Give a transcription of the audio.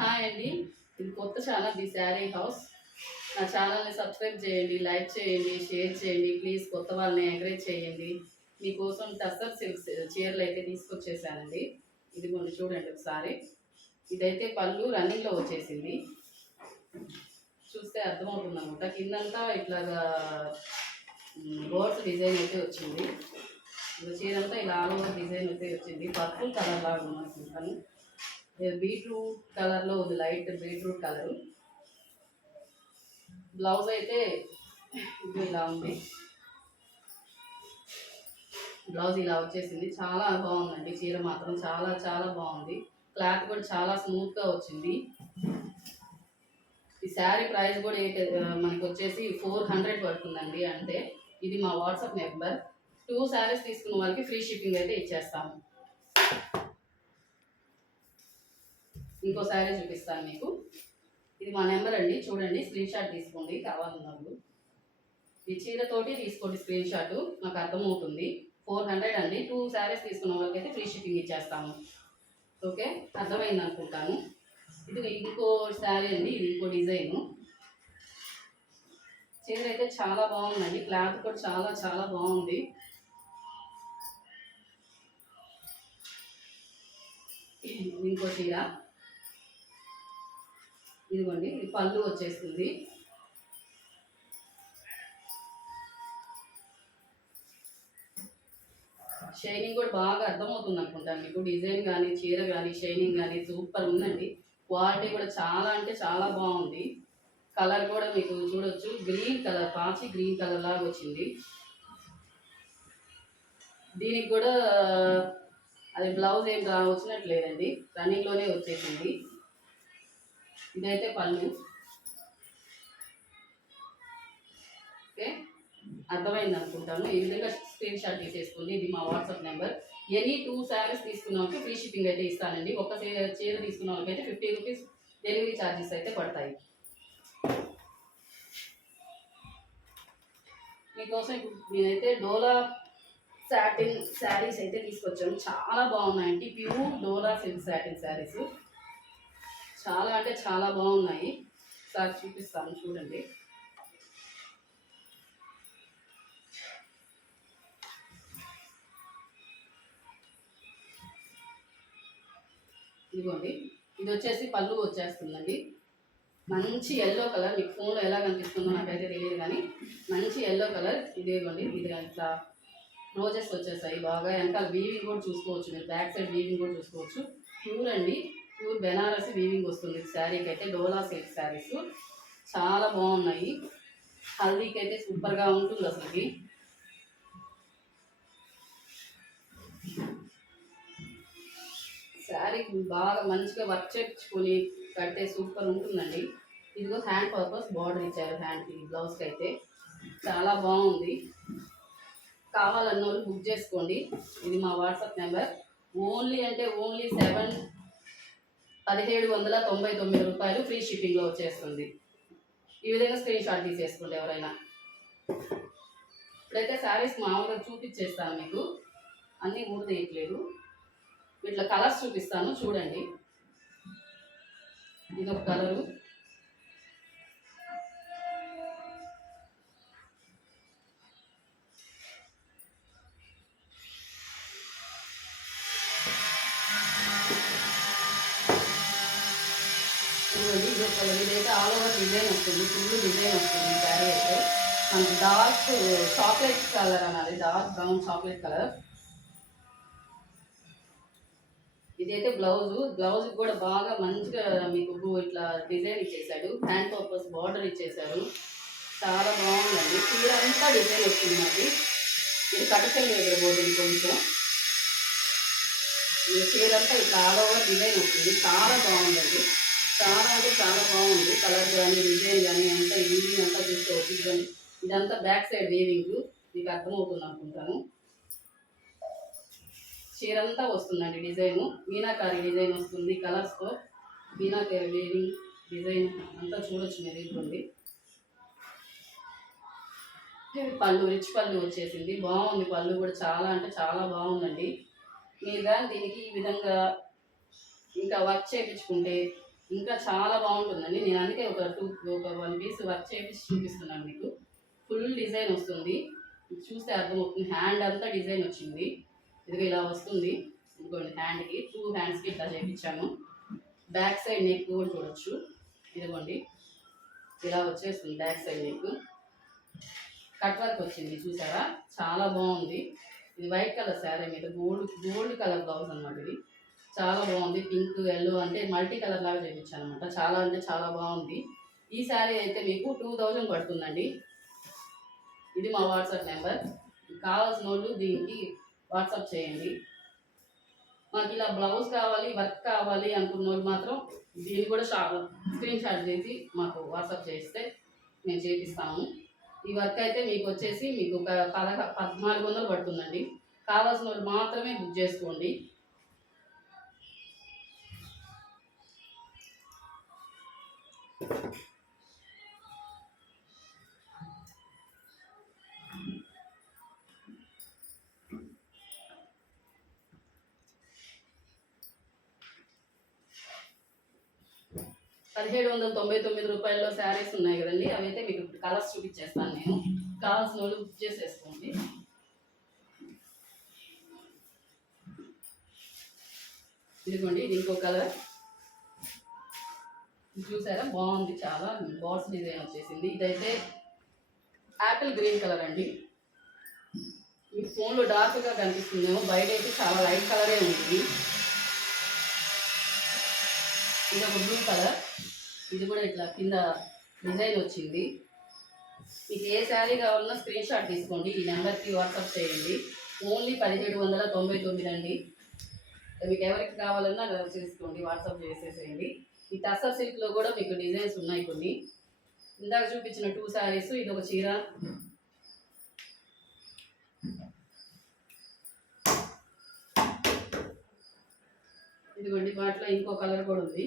Hi అండి, ఇది కొత్త ఛానల్ ది శారీ హౌస్. నా ఛానల్ని సబ్స్క్రైబ్ చేయండి, లైక్ చేయండి, షేర్ చేయండి. ప్లీజ్ కొత్త వాళ్ళని ఎంకరేజ్ చేయండి. మీకోసం టస్సర్ సిల్క్స్ చీరలు అయితే తీసుకొచ్చేసానండి. ఇది కొన్ని చూడండి ఒకసారి. ఇదైతే పళ్ళు రన్నింగ్లో వచ్చేసింది, చూస్తే అర్థమవుతుంది అనమాట. కిందంతా ఇట్లాగా బోర్డ్స్ డిజైన్ అయితే వచ్చింది. చీర అంతా ఇలా ఆల్ ఓవర్ డిజైన్ అయితే వచ్చింది. పర్పుల్ కలర్ లాగా అనుకుంటాను. బీట్రూట్ కలర్లో ఉంది, లైట్ బీట్రూట్ కలరు. బ్లౌజ్ అయితే ఇది ఇలా ఉంది, బ్లౌజ్ ఇలా వచ్చేసింది. చాలా బాగుందండి చీర మాత్రం, చాలా చాలా బాగుంది. క్లాత్ కూడా చాలా స్మూత్గా వచ్చింది. ఈ శారీ ప్రైస్ కూడా మనకి వచ్చేసి 400 పడుతుందండి. అంటే ఇది మా వాట్సాప్ నెంబర్. 2 శారీస్ తీసుకున్న వాళ్ళకి ఫ్రీ షిప్పింగ్ అయితే ఇచ్చేస్తాము. ఇంకో శారీ చూపిస్తాను మీకు. ఇది మా నెంబర్ అండి, చూడండి, స్క్రీన్ షాట్ తీసుకోండి కావాలన్నప్పుడు. ఈ చీరతోటి తీసుకోండి స్క్రీన్ షాట్, నాకు అర్థమవుతుంది. 400 అండి. 2 శారీస్ తీసుకున్న వాళ్ళకైతే ఫ్రీ షిప్పింగ్ ఇచ్చేస్తాము. ఓకే, అర్థమైంది అనుకుంటాను. ఇది ఇంకో శారీ అండి, ఇది ఇంకో డిజైను. చీర అయితే చాలా బాగుందండి, క్లాత్ కూడా చాలా చాలా బాగుంది. ఇంకో చీర ఇదిగోండి, ఇది పళ్ళు వచ్చేస్తుంది. షైనింగ్ కూడా బాగా అర్థమవుతుంది అనుకుంటాను మీకు. డిజైన్ కానీ చీర కానీ షైనింగ్ కానీ సూపర్ ఉందండి. క్వాలిటీ కూడా చాలా అంటే చాలా బాగుంది. కలర్ కూడా మీకు చూడొచ్చు, గ్రీన్ కలర్, పాచి గ్రీన్ కలర్ లాగా వచ్చింది. దీనికి కూడా అది బ్లౌజ్ ఏం వచ్చినట్లేదండి, రన్నింగ్లోనే వచ్చేసింది. ఇదైతే పళ్ళు. ఓకే, అర్థమైంది అనుకుంటాను. ఈ విధంగా స్క్రీన్ షాట్ తీసేసుకోండి. ఇది మా వాట్సాప్ నెంబర్. ఎనీ 2 శారీస్ తీసుకున్న వాళ్ళకి ఫ్రీ షిప్పింగ్ అయితే ఇస్తానండి. ఒక చీర తీసుకున్న వాళ్ళకైతే 50 రూపీస్ డెలివరీ ఛార్జెస్ అయితే పడతాయి. మీకోసం ఇప్పుడు నేనైతే డోలా సాటిన్ శారీస్ అయితే తీసుకొచ్చాను. చాలా బాగున్నాయండి, ప్యూర్ డోలా సిల్క్ సాటిన్ శారీస్. చాలా అంటే చాలా బాగున్నాయి. సార్ చూపిస్తాను చూడండి. ఇదిగోండి, ఇది వచ్చేసి పళ్ళు వచ్చేస్తుందండి. మంచి ఎల్లో కలర్, మీకు ఫోన్లో ఎలా కనిపిస్తుందో నాకైతే తెలియదు కానీ మంచి ఎల్లో కలర్. ఇదిగోండి, ఇది ఇట్లా రోజెస్ వచ్చేసాయి బాగా. వెనకాల వీవింగ్ కూడా చూసుకోవచ్చు మీరు, బ్యాక్ సైడ్ వీవింగ్ కూడా చూసుకోవచ్చు. ప్యూర్ అండి, ప్యూర్ బెనారసి వీవింగ్ వస్తుంది శారీకి అయితే. డోలా సిల్క్ శారీస్ చాలా బాగున్నాయి. హల్దీకి అయితే సూపర్గా ఉంటుంది అసలుకి. శారీ బాగా మంచిగా వర్క్ చేయించుకొని కడితే సూపర్ ఉంటుందండి. ఇదిగో హ్యాండ్ పర్పస్ బార్డర్ ఇచ్చారు హ్యాండ్కి, బ్లౌజ్కి అయితే చాలా బాగుంది. కావాలన్న వాళ్ళు బుక్ చేసుకోండి. ఇది మా వాట్సాప్ నెంబర్. ఓన్లీ అంటే ఓన్లీ 1799 రూపాయలు ఫ్రీ షిప్పింగ్లో వచ్చేస్తుంది. ఈ విధంగా స్క్రీన్ షాట్ తీసేసుకోండి ఎవరైనా. ఇప్పుడైతే శారీస్ మామూలుగా చూపించేస్తాను మీకు, అన్నీ ఊడదీయట్లేదు. ఇట్లా కలర్స్ చూపిస్తాను చూడండి. ఇదొక కలరు, ఇదొక కలర్. ఇదైతే ఆల్ ఓవర్ డిజైన్ వస్తుంది, ఫుల్ డిజైన్ వస్తుంది. ఈ శారీ అయితే మనకు డార్క్ చాక్లెట్ కలర్ అన్నది, డార్క్ బ్రౌన్ చాక్లెట్ కలర్. ఇదైతే బ్లౌజ్ కూడా బాగా మంచిగా మీకు ఇట్లా డిజైన్ ఇచ్చేసాడు. హ్యాండ్ పర్పస్ బార్డర్ ఇచ్చేసాడు. చాలా బాగుందండి. చీర అంతా డిజైన్ వచ్చింది మనకి. ఇది కటికల్ పోతుంది కొంచెం. ఈ చీర అంతా ఇట్లా ఆల్ ఓవర్ డిజైన్ వస్తుంది. చాలా బాగుందండి, చాలా అంటే చాలా బాగుంది. కలర్ కానీ డిజైన్ కానీ అంతా వీవింగ్ అంతా చూసుకోవచ్చు. ఇదంతా బ్యాక్ సైడ్ వీవింగ్, మీకు అర్థమవుతుంది అనుకుంటాను. చీర అంతా వస్తుందండి డిజైను, మీనాకారి డిజైన్ వస్తుంది కలర్స్తో. మీనాకారి వీవింగ్ డిజైన్ అంతా చూడొచ్చు మీరు. ఇవ్వండి, పళ్ళు రిచ్ పళ్ళు వచ్చేసింది. బాగుంది, పళ్ళు కూడా చాలా అంటే చాలా బాగుందండి. మీరు కానీ దీనికి ఈ విధంగా ఇంకా వర్క్ చేయించుకుంటే ఇంకా చాలా బాగుంటుందండి. నేను అందుకే ఒక 1 పీస్ వర్క్ చేపించి చూపిస్తున్నాను మీకు. ఫుల్ డిజైన్ వస్తుంది, చూస్తే అర్థమవుతుంది. హ్యాండ్ అంతా డిజైన్ వచ్చింది, ఇదిగో ఇలా వస్తుంది. ఇదిగోండి హ్యాండ్కి 2 హ్యాండ్స్కి ఇట్లా చేయించాను. బ్యాక్ సైడ్ నెక్ కూడా చూడొచ్చు, ఇదిగోండి ఇలా వచ్చేస్తుంది back side neck. Cut work వచ్చింది చూసారా, చాలా బాగుంది. ఇది వైట్ కలర్ శారీ మీద గోల్డ్ కలర్ బ్లౌజ్ అనమాట. ఇది చాలా బాగుంది. పింక్ ఎల్లో అంటే మల్టీ కలర్ లాగా చేయించాను అనమాట. చాలా అంటే చాలా బాగుంది. ఈ శారీ అయితే మీకు 2000 పడుతుందండి. ఇది మా వాట్సాప్ నెంబర్. కావాల్సిన వాళ్ళు దీనికి వాట్సాప్ చేయండి. మాకు ఇలా బ్లౌజ్ కావాలి, వర్క్ కావాలి అనుకున్న వాళ్ళు మాత్రం దీన్ని కూడా స్క్రీన్ షాట్ చేసి మాకు వాట్సాప్ చేస్తే మేము చేపిస్తాము. ఈ వర్క్ అయితే మీకు వచ్చేసి మీకు ఒక 1400 పడుతుందండి. కావాల్సిన వాళ్ళు మాత్రమే బుక్ చేసుకోండి. రూ. 1799 శారీస్ ఉన్నాయి కదండి, అవి అయితే మీకు కలర్స్ చూపించేస్తాను నేను. కావాల్సిన వాళ్ళు బుక్ చేసేసుకోండి. ఇదిగోండి, ఇది ఇంకో కలర్ చూసారా, బాగుంది. చాలా బాక్స్ డిజైన్ వచ్చేసింది. ఇదైతే యాపిల్ గ్రీన్ కలర్ అండి. మీకు ఫోన్లో డార్క్గా కనిపిస్తుందేమో, బయట అయితే చాలా లైట్ కలరే ఉంటుంది. ఇది ఒక బ్లూ కలర్, ఇది కూడా ఇట్లా కింద డిజైన్ వచ్చింది. మీకు ఏ శారీ కావాలన్నా స్క్రీన్ షాట్ తీసుకోండి, ఈ నెంబర్కి వాట్సాప్ చేయండి. ఓన్లీ 1799 అండి. మీకు ఎవరికి కావాలన్నా చేసుకోండి, వాట్సాప్ చేసేసేయండి. ఈ టస్సర్ సిల్క్లో కూడా మీకు డిజైన్స్ ఉన్నాయి కొన్ని. ఇందాక చూపించిన 2 శారీస్, ఇది ఒక చీర. ఇదిగోండి, వాటిలో ఇంకో కలర్ కూడా ఉంది.